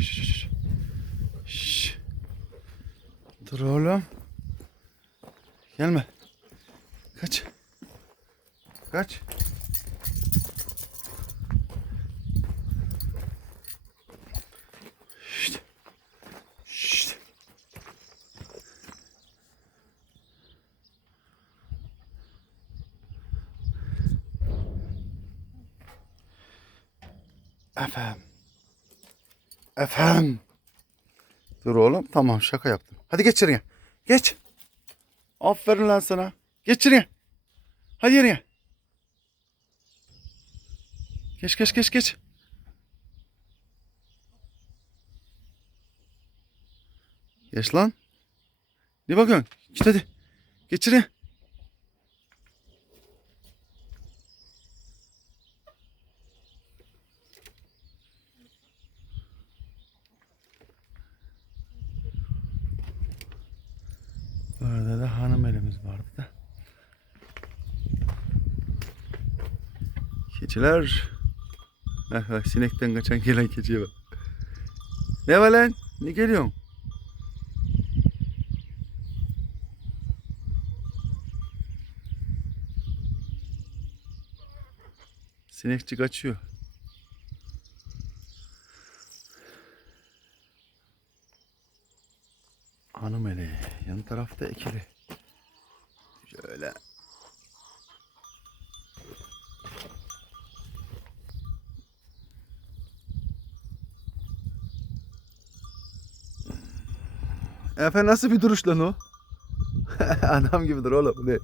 şş, şş. Dur oğlum. Gelme. Kaç. Kaç. Şşt. Şşt. Efendim. Efendim. Dur oğlum. Tamam şaka yaptım. Hadi geç içeriye. Geç. Aferin lan sana. Geç içeriye. Hadi yürü. Geç geç geç geç. Geç lan. Ne bakıyorsun? Git hadi. Geç içeriye. Orada da hanım elimiz vardı da. Keçiler. Bak bak sinekten kaçan gelen keçiye bak. Ne var lan? Ne geliyorsun? Sinekçi kaçıyor. Hanım eli. Yan tarafta ikili. Şöyle. Efe nasıl bir duruş lan o? Adam gibidir oğlum. Ne?